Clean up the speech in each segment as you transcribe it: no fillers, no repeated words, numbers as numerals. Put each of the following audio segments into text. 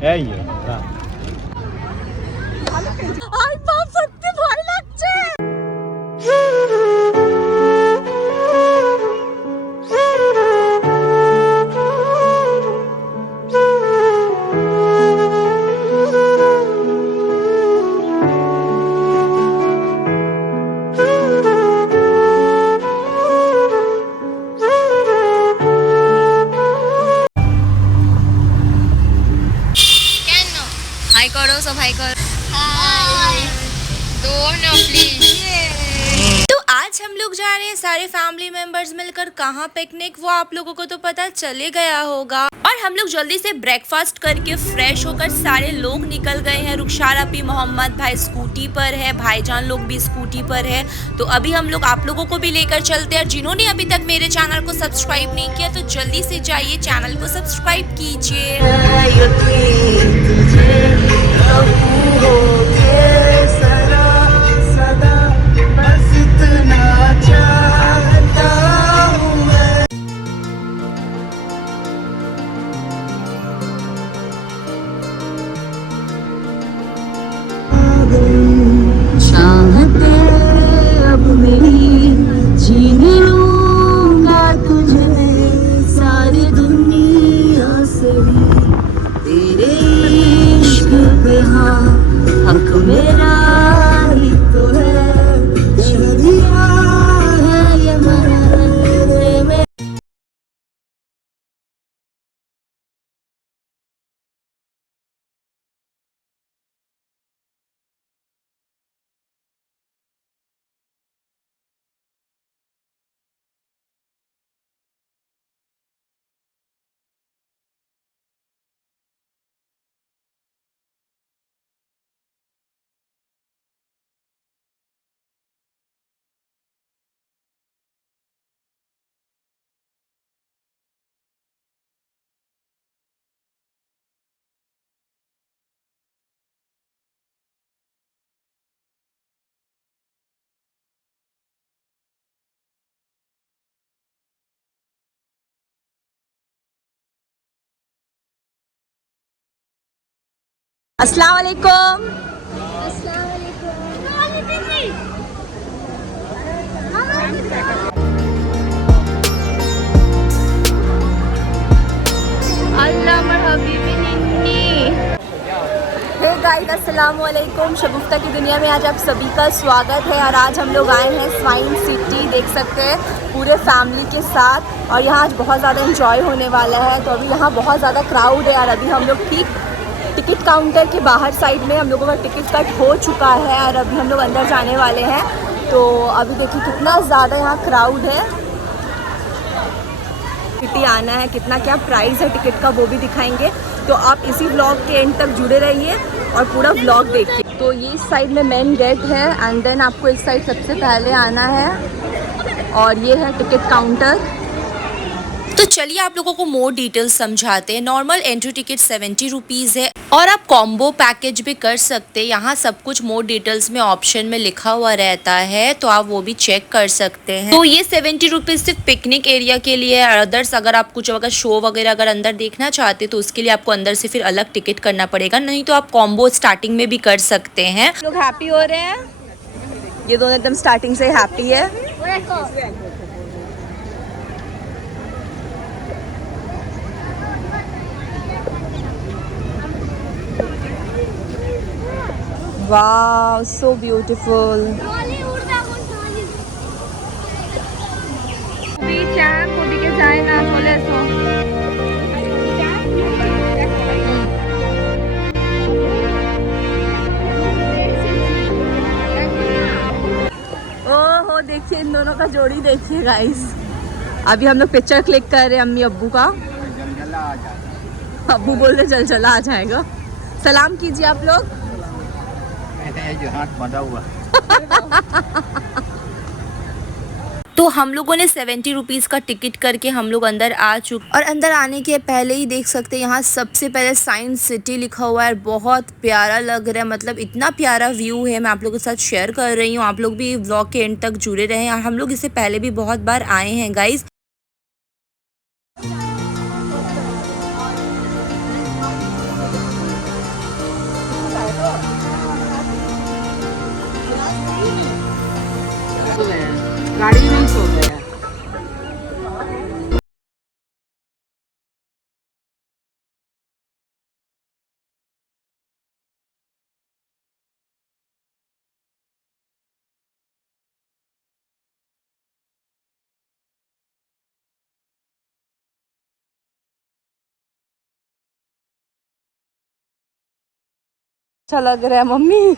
এই আই বাপ সত্যি ভয় লাগছে। हाय करो सब हाय करो दोनों प्लीज। तो आज हम लोग जा रहे हैं सारे फैमिली मेंबर्स मिलकर कहाँ पिकनिक, वो आप लोगों को तो पता चले गया होगा। और हम लोग जल्दी से ब्रेकफास्ट करके फ्रेश होकर सारे लोग निकल गए हैं। रुखसार अपी मोहम्मद भाई स्कूटी पर है, भाईजान लोग भी स्कूटी पर है। तो अभी हम लोग आप लोगों को भी लेकर चलते हैं। जिन्होंने अभी तक मेरे चैनल को सब्सक्राइब नहीं किया तो जल्दी से जाइए चैनल को सब्सक्राइब कीजिए। अस्सलाम वालेकुम। अल्लाह मरहबी निन्नी। हे गाइस अस्सलाम वालेकुम। शगुफ्ता की दुनिया में आज आप सभी का स्वागत है। और आज हम लोग आए हैं स्वाइन सिटी, देख सकते हैं पूरे फैमिली के साथ। और यहाँ आज बहुत ज़्यादा एंजॉय होने वाला है। तो अभी यहाँ बहुत ज़्यादा क्राउड है और अभी हम लोग ठीक टिकट काउंटर के बाहर साइड में हम लोगों का टिकट कट हो चुका है और अभी हम लोग अंदर जाने वाले हैं। तो अभी देखिए कितना ज़्यादा यहाँ क्राउड है। सिटी आना है, कितना क्या प्राइस है टिकट का वो भी दिखाएंगे। तो आप इसी व्लॉग के एंड तक जुड़े रहिए और पूरा व्लॉग देखिए। तो ये इस साइड में मेन गेट है एंड देन आपको इस साइड सबसे पहले आना है और ये है टिकट काउंटर। तो चलिए आप लोगों को मोर डिटेल्स समझाते हैं। नॉर्मल एंट्री टिकट 70 रुपीज़ है और आप कॉम्बो पैकेज भी कर सकते हैं। यहाँ सब कुछ मोर डिटेल्स में ऑप्शन में लिखा हुआ रहता है, तो आप वो भी चेक कर सकते हैं। तो ये 70 रुपीज़ सिर्फ पिकनिक एरिया के लिए है। अदर्स अगर आप कुछ अगर शो वगैरह अगर अंदर देखना चाहते तो उसके लिए आपको अंदर से फिर अलग टिकट करना पड़ेगा, नहीं तो आप कॉम्बो स्टार्टिंग में भी कर सकते हैं। लोग हैप्पी हो रहे हैं, ये दोनों एकदम स्टार्टिंग से हैप्पी है। Wow, so beautiful. ओहो देखिए इन दोनों का जोड़ी देखिए गाइस। अभी हम लोग पिक्चर क्लिक कर रहे हैं अम्मी अब्बू का। अब्बू बोल रहे जल जला आ जाएगा। सलाम कीजिए आप लोग। जो हाथ बंधा हुआ तो हम लोगों ने 70 रुपीज़ का टिकट करके हम लोग अंदर आ चुके। और अंदर आने के पहले ही देख सकते हैं यहाँ सबसे पहले साइंस सिटी लिखा हुआ है। बहुत प्यारा लग रहा है, मतलब इतना प्यारा व्यू है। मैं आप लोगों के साथ शेयर कर रही हूँ, आप लोग भी व्लॉग के एंड तक जुड़े रहे। हम लोग इससे पहले भी बहुत बार आए हैं गाइज। गाड़ी नहीं सो गया। अच्छा लग रहा है मम्मी।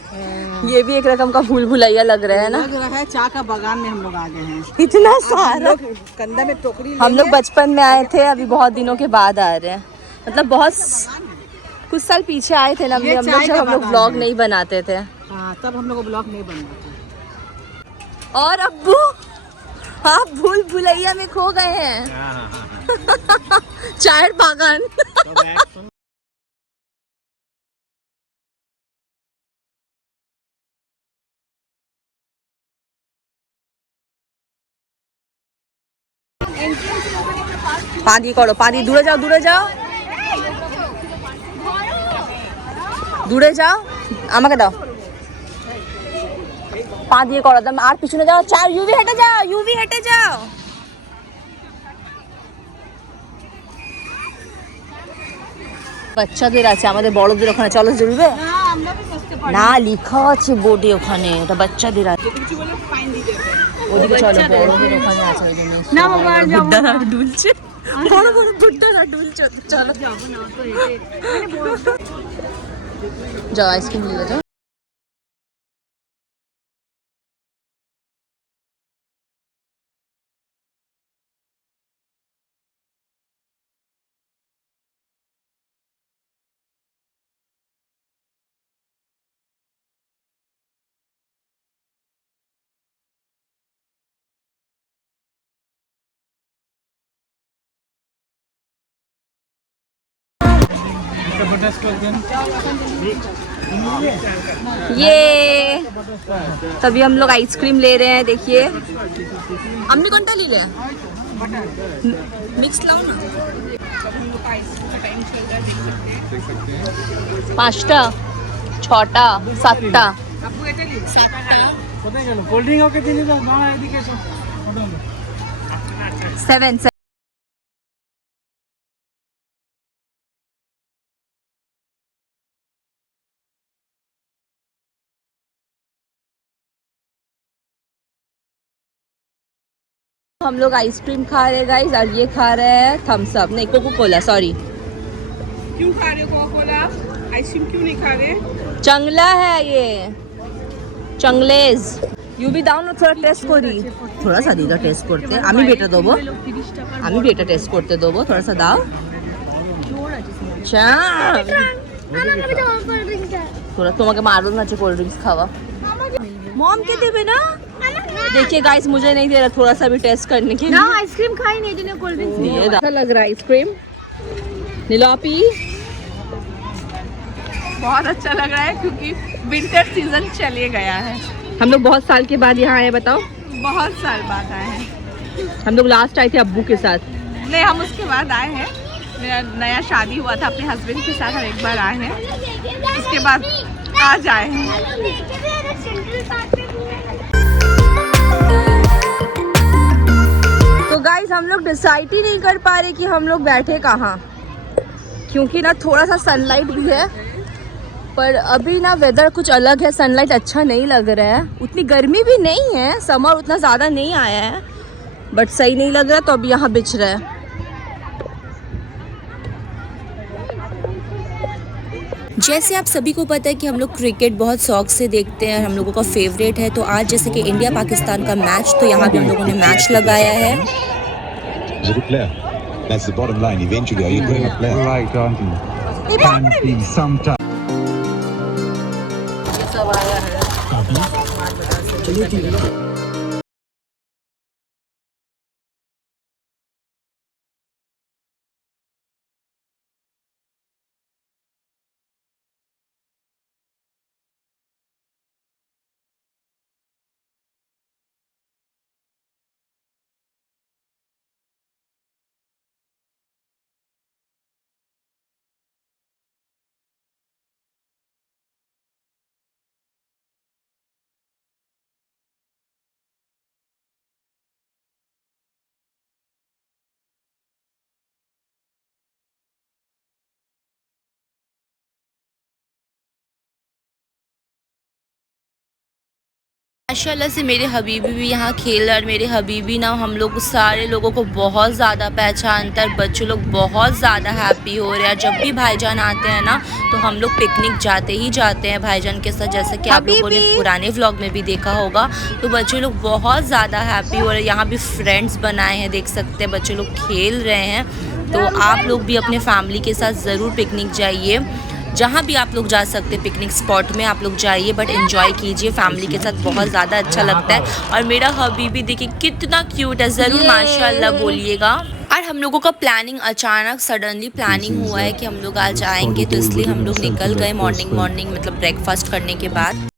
ये भी एक रकम का भूल भुलैया लग रहा है ना। लग रहा है चाय का बागान में हम लोग आ गए हैं। इतना सारा। कंधा में टोकरी हम लोग बचपन में आए थे, अभी बहुत दिनों के बाद आ रहे हैं। मतलब बहुत कुछ साल पीछे आए थे ना हम लोग, जब हम लोग व्लॉग नहीं बनाते थे। हाँ, तब हम लोग ब्लॉग नहीं बनना था। और अब्बू आप भूल भुलैया में खो गए हैं। चाय बागान। पादी करो, पादी दूरे जाओ, दूरे जाओ, दूरे जाओ, আমাকে দাও। পা দিয়ে করো, তুমি আর পিছনে যাও, চার ইউভি হেঁটে যাও, ইউভি হেঁটে যাও। বাচ্চাদের আছে, আমাদের বড়দের ওখানে চলো জুড়বে না, লেখা আছে বোর্ডে ওখানে, ওটা বাচ্চাদের আছে। ওদিকে চলো, বড়দের ওখানে আছে ওই জন্য। না বাবা বুড্ডারা ডুলছে, বড় বড় বুড্ডারা ডুলছে, চলো যাও আইসক্রিম নিয়ে যাও। ये तभी हम लोग आइसक्रीम ले रहे हैं, देखिए हमने कौन ली ले मिक्स लाओ ना। 5টা 6টা 7টা 7 हम लोग आइसक्रीम खा रहे हैं गाइस, और ये खा रहे हैं थम्स अप, नहीं कोको कोला, सॉरी। क्यों खा रहे हो कोको कोला? आइसक्रीम क्यों नहीं खा रहे? चंगला है ये, चंगलेज। यू भी दाও না, थोड़ा टेस्ट করি, थोड़ा सा দিদা টেস্ট করতে, আমি বেটা দেবো, আমি বেটা টেস্ট করতে দেবো, थोड़ा सा দাও। আচ্ছা थोड़ा তোমাকে মারুন আছে কোল্ড ड्रिंक्स खावा, मॉम के देबे ना। देखिए गाइस मुझे नहीं दे रहा थोड़ा सा भी टेस्ट करने के लिए। ना आइसक्रीम खाई नहीं, जिन्हें कोल्ड ड्रिंक्स दिए। अच्छा लग रहा है आइसक्रीम, नीलापी बहुत अच्छा लग रहा है क्योंकि विंटर सीजन चले गया है। हम लोग बहुत साल के बाद यहाँ आए, बताओ। बहुत साल बाद आए हैं। हम लोग लास्ट आए थे अब्बू के साथ। नहीं, हम उसके बाद आए हैं। मेरा नया शादी हुआ था, अपने हस्बैंड के साथ हम एक बार आए हैं, उसके बाद आज आए हैं। तो गाइस हम लोग डिसाइड ही नहीं कर पा रहे कि हम लोग बैठे कहाँ, क्योंकि ना थोड़ा सा सनलाइट भी है, पर अभी ना वेदर कुछ अलग है, सनलाइट अच्छा नहीं लग रहा है, उतनी गर्मी भी नहीं है, समर उतना ज़्यादा नहीं आया है, बट सही नहीं लग रहा, तो अभी यहाँ बिछ रहा है। जैसे आप सभी को पता है कि हम लोग क्रिकेट बहुत शौक से देखते हैं, हम लोगों का फेवरेट है। तो आज जैसे कि इंडिया पाकिस्तान का मैच, तो यहाँ भी हम लोगों ने मैच लगाया है। That's the bottom line. Eventually, are you good enough player? Right, aren't you? Can be sometimes. माशाल्लाह से मेरे हबीबी भी यहाँ खेल रहा है। मेरे हबीबी ना हम लोग सारे लोगों को बहुत ज़्यादा पहचानता है। बच्चों लोग बहुत ज़्यादा हैप्पी हो रहे हैं। जब भी भाईजान आते हैं ना तो हम लोग पिकनिक जाते ही जाते हैं भाईजान के साथ, जैसा कि आप लोगों ने पुराने व्लॉग में भी देखा होगा। तो बच्चे लोग बहुत ज़्यादा हैप्पी हो रहे हैं। यहाँ भी फ्रेंड्स बनाए हैं, देख सकते हैं बच्चे लोग खेल रहे हैं। तो आप लोग भी अपने फैमिली के साथ ज़रूर पिकनिक जाइए। जहाँ भी आप लोग जा सकते हैं पिकनिक स्पॉट में आप लोग जाइए, बट एंजॉय कीजिए फैमिली के साथ, बहुत ज़्यादा अच्छा लगता है। और मेरा हबीबी देखिए कितना क्यूट है, ज़रूर माशाल्लाह बोलिएगा। और हम लोगों का प्लानिंग अचानक सडनली प्लानिंग हुआ है कि हम लोग आज आएंगे, तो इसलिए हम लोग निकल गए मॉर्निंग मतलब ब्रेकफास्ट करने के बाद।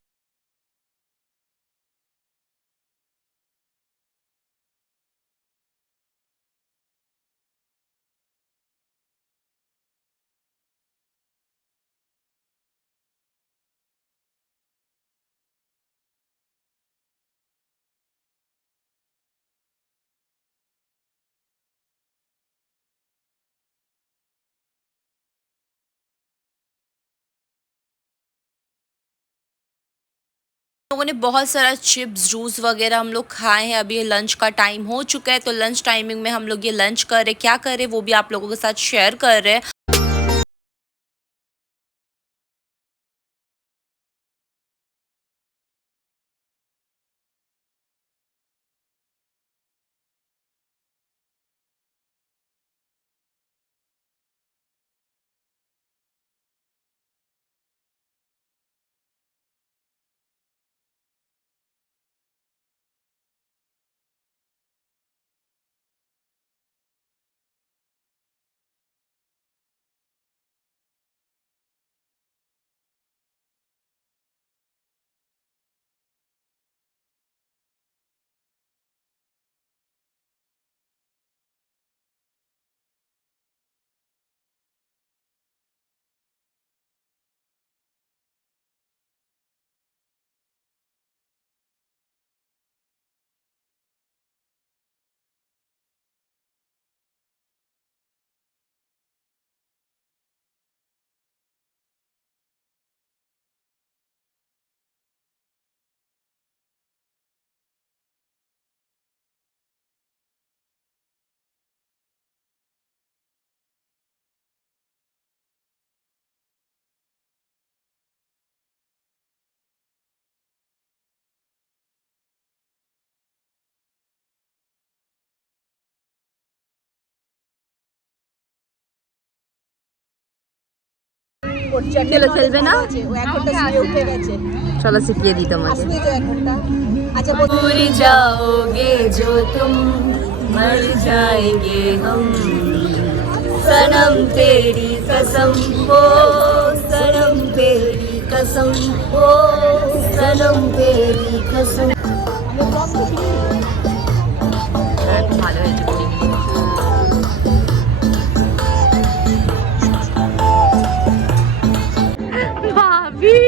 लोगों ने बहुत सारा चिप्स जूस वगैरह हम लोग खाए हैं। अभी ये लंच का टाइम हो चुका है, तो लंच टाइमिंग में हम लोग ये लंच कर रहे, क्या कर रहे वो भी आप लोगों के साथ शेयर कर रहे हैं। চলো চলবে না, চলো শিখিয়ে দিই তোমাকে। আচ্ছা भूल जाओगे जो तुम मर जाएंगे हम, सनम तेरी कसम हो, सनम तेरी कसम हो, सनम तेरी कसम। ভালো হয়েছে ভাবি।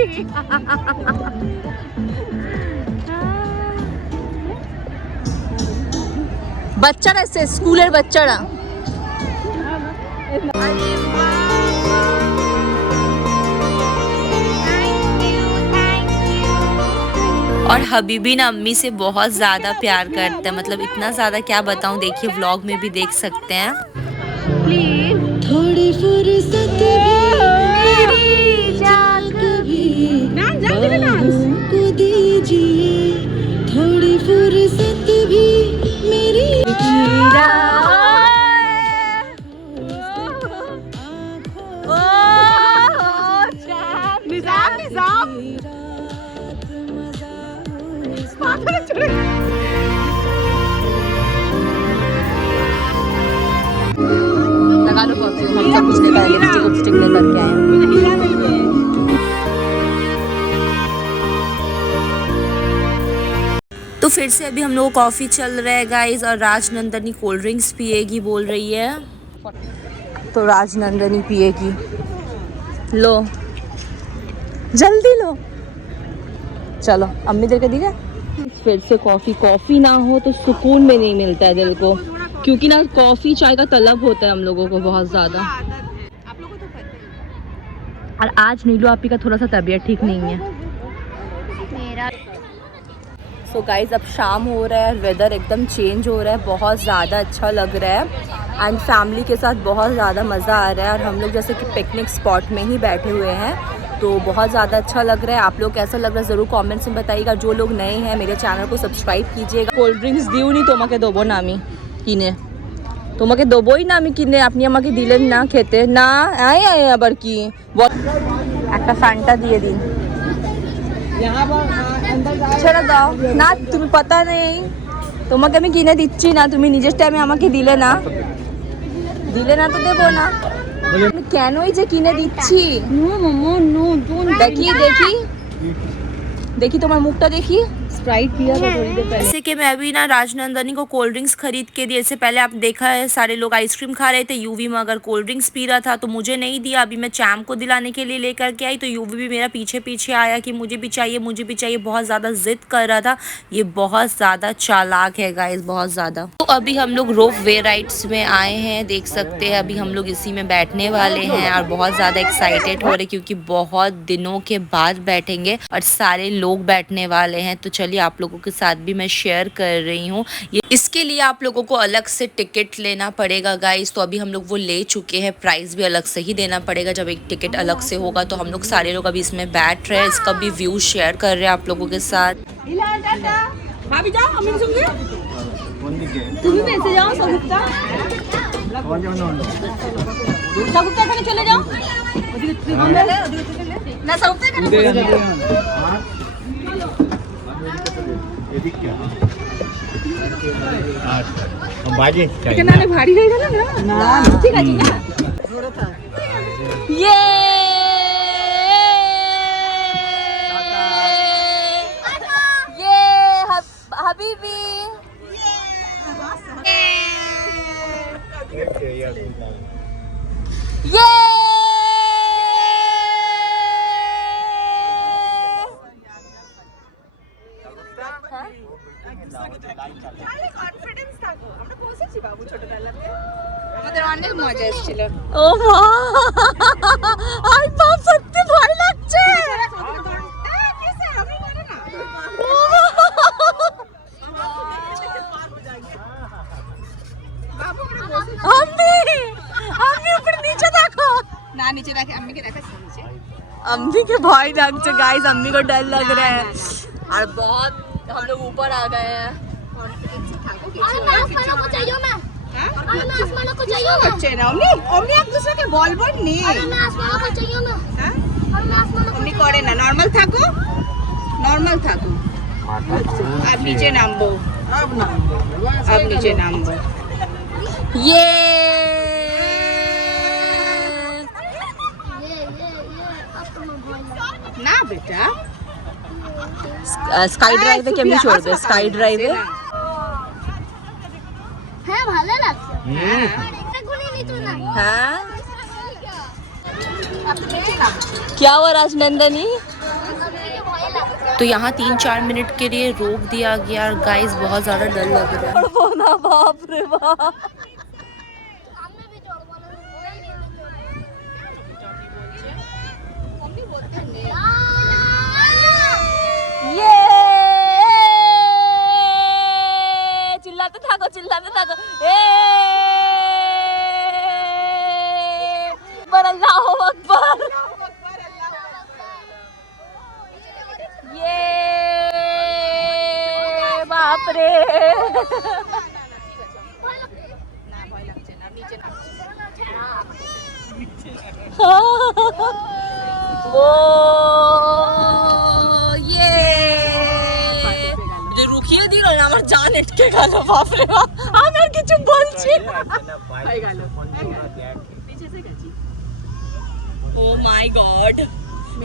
বাচ্চারা এসে স্কুলের বাচ্চারা। और हबीबी ना अम्मी से बहुत ज़्यादा प्यार करते हैं, मतलब इतना ज़्यादा क्या बताऊं, देखिए व्लॉग में भी देख सकते हैं। थोड़ी फुर्सत भी को दीजिए, थोड़ी फुर्सत भी मेरी लगा लो कॉफी, हम सब पिछले पहले लिपस्टिक लेकर के आए हैं। तो फिर से अभी हम लोग कॉफ़ी चल रहा है गाइस, और राजनंदनी कोल्ड ड्रिंक्स पिएगी बोल रही है। तो राजनंदनी पिएगी, लो जल्दी लो, चलो अम्मी दे के दी गए। फिर से कॉफ़ी ना हो तो सुकून में नहीं मिलता है दिल को, क्योंकि ना कॉफ़ी चाय का तलब होता है हम लोगों को बहुत ज़्यादा। और आज नीलू आपी का थोड़ा सा तबीयत ठीक नहीं है। सो गाइस अब शाम हो रहा है, वेदर एकदम चेंज हो रहा है, बहुत ज़्यादा अच्छा लग रहा है एंड फैमिली के साथ बहुत ज़्यादा मज़ा आ रहा है। और हम लोग जैसे कि पिकनिक स्पॉट में ही बैठे हुए हैं, तो बहुत ज़्यादा अच्छा लग रहा है। आप लोग कैसा लग रहा है ज़रूर कमेंट्स में बताइएगा। जो लोग नए हैं मेरे चैनल को सब्सक्राइब कीजिएगा। कोल्ड ड्रिंक्स दिও নি তোমাকে দেবো না আমি কিনে, তোমাকে দেবই না আমি কিনে, আপনি আমাকে দিলেন না খেতে না। আবার কি একটা ফ্যান্টা দিয়ে দিন, ছেড়ে দাও না, তুমি পাতা নেই, তোমাকে আমি কিনে দিচ্ছি না, তুমি নিজের টাইমে আমাকে দিলে না তো দেবো না। আমি কেনই যে কিনে দিচ্ছি, দেখি দেখি দেখি তোমার মুখটা দেখি। स्प्राइट पिया था थोड़ी देर पहले। जैसे कि मैं अभी ना राजनंदनी को कोल्ड ड्रिंक्स खरीद के दिए। इससे पहले आप देखा है सारे लोग आइसक्रीम खा रहे थे, यूवी मगर कोल्ड ड्रिंक्स पी रहा था, तो मुझे नहीं दिया। अभी मैं चैम को दिलाने के लिए लेकर के आई, तो यूवी भी मेरा पीछे पीछे आया कि मुझे भी चाहिए, मुझे भी चाहिए, बहुत ज़्यादा जिद कर रहा था। ये बहुत ज़्यादा चालाक है गाइस, बहुत ज़्यादा। तो अभी हम लोग रोप वे राइड्स में आए हैं, देख सकते हैं। अभी हम लोग इसी में बैठने वाले हैं और बहुत ज़्यादा एक्साइटेड हो रहे क्योंकि बहुत दिनों के बाद बैठेंगे और सारे लोग बैठने वाले हैं। तो चलिए आप लोगों के साथ भी मैं शेयर कर रही हूँ। ये इसके लिए आप लोगों को अलग से टिकट लेना पड़ेगा गाइस। तो अभी हम लोग वो ले चुके हैं, प्राइस भी अलग से ही देना पड़ेगा जब एक टिकट अलग से होगा। तो हम लोग सारे लोग अभी इसमें बैठ रहे हैं, इसका भी व्यू शेयर कर रहे हैं आप लोगों के साथ। चले जाओ ना, भारी है ना, ठीक है ये हबीबी ये অনেক মজা এসেছিল। ও মা, আই বাপ, সত্যি ভয় লাগছে। আমি উপরে নিচে দেখো না, নিচে রাখে, আম্মিকে দেখাচ্ছি নিচে। अम्मी के भय लगते गाइस, अम्मी को डर लग रहा है और बहुत हम लोग ऊपर आ गए हैं। হচ্ছে না অমনি, অমনি এক দুসরাকে বলবো নি, অমনি করে না। নর্মাল থাকো, নর্মাল থাকো। আর নিচে নামবো, अब नीचे नामबो। ये না বেটা, স্কাই ড্রাইভে কেমনি চড়বে? স্কাই ড্রাইভে হ্যাঁ ভালো লাগছে। हाँ क्या हुआ राजनंदनी? तो यहाँ 3-4 मिनट के लिए रोक दिया गया और गाइस बहुत ज़्यादा डर लग रहा है। बाप रे बाप, ये चिल्लाते থাকো, চিল্লাতে থাকো। अल्लाहु अकबर, ये बाप रे। ओ ये রুখিয়ে দিল না, আমার জান আটকে গেল। বাপ রে বাপ, আমি আর কিছু বলছি না। Oh my God,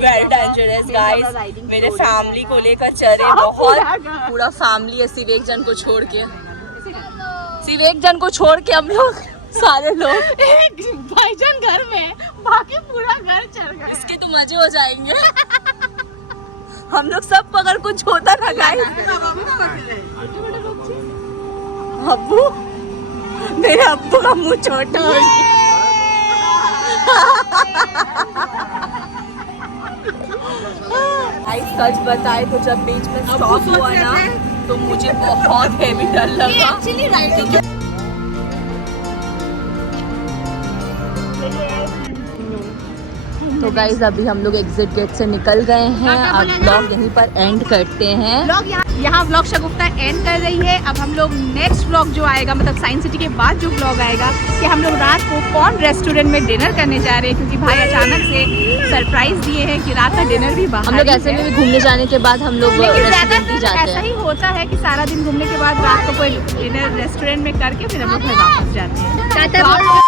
very dangerous guys. मेरे फैमिली को लेकर चले, बहुत पूरा फैमिली है सिवेक जन को छोड़ के, सिवेक जन को छोड़ के हम लोग सारे लोग। भाईजान घर में, बाकी पूरा घर चल गया। इसके तो मजे हो जाएंगे। हम लोग सब अगर कुछ होता ना गाइस। अब्बू, मेरे अब्बू का मुंह छोटा हो गया। सच बताए तो जब बीच में स्टॉप हुआ ना, तो मुझे बहुत हेवी डर लगा। एक्चुअली राइडिंग तो गाइज अभी हम लोग एग्जिट गेट से निकल गए हैं। अब ब्लॉग यहीं पर एंड करते हैं। व्लॉग यहाँ व्लॉग शगुफ्ता एंड कर रही है। अब हम लोग नेक्स्ट व्लॉग जो आएगा, मतलब साइंस सिटी के बाद जो व्लॉग आएगा कि हम लोग रात को कौन रेस्टोरेंट में डिनर करने जा रहे हैं, क्योंकि भाई अचानक से सरप्राइज दिए हैं कि रात का डिनर भी बाहर। हम लोग ऐसे में भी घूमने जाने के बाद हम लोग रेस्टोरेंट ही जाते ऐसा हैं। ही होता है कि सारा दिन घूमने के बाद रात को कोई डिनर रेस्टोरेंट में करके फिर हम लोग घर वापस जाते हैं।